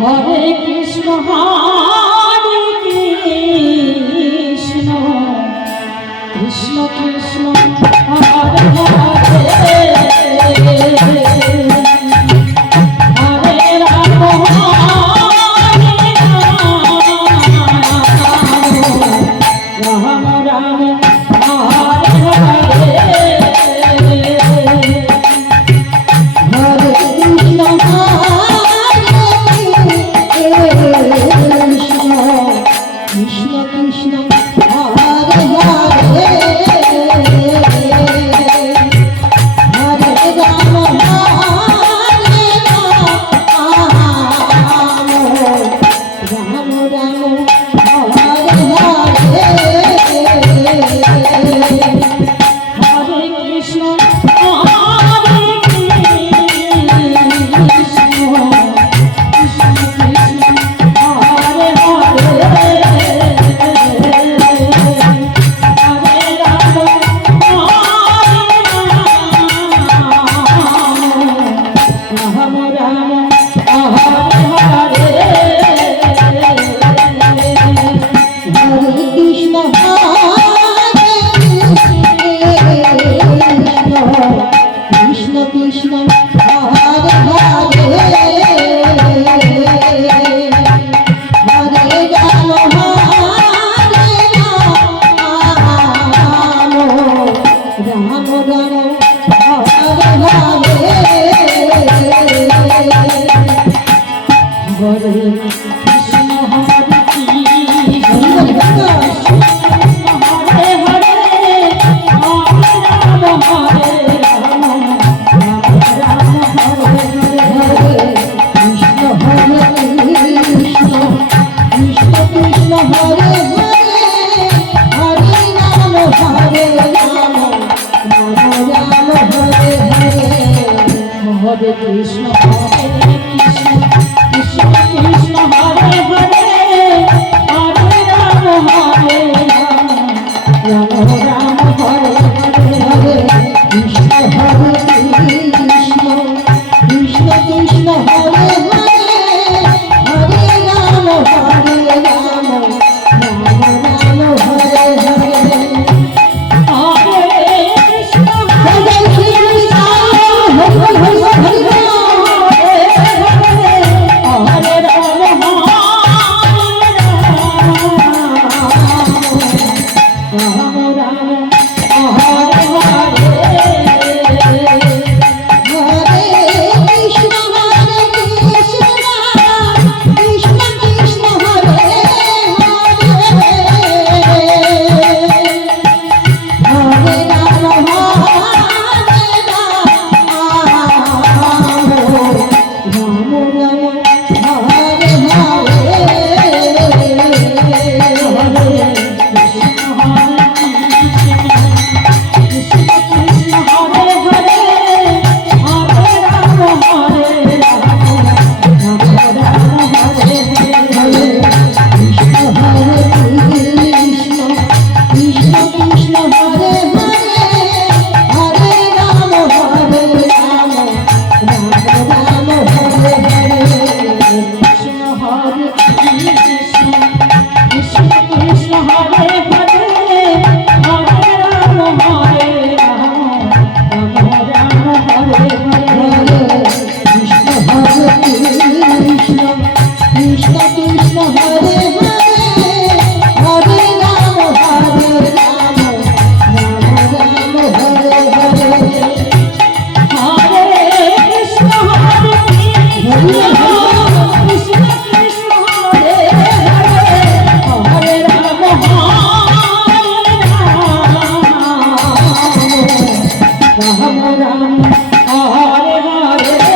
Hare Krishna Krishna Krishna Hare Hare Hare Ram Ram Ram Hare Hare Krishna Krishna Hare Hare Hare Ram Ram Ram Hare Hare Hare Krishna Krishna Hare Hare Hare Ram Ram Ram Hare Hare Hare Krishna Hare Hare Krishna Hare Krishna Krishna Krishna Hare Hare Hare Ram Ram Ram Hare Hare Krishna Hare Krishna Krishna Krishna Hare Hare Hare Ram Ram Ram Ram Hare Hare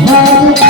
Hare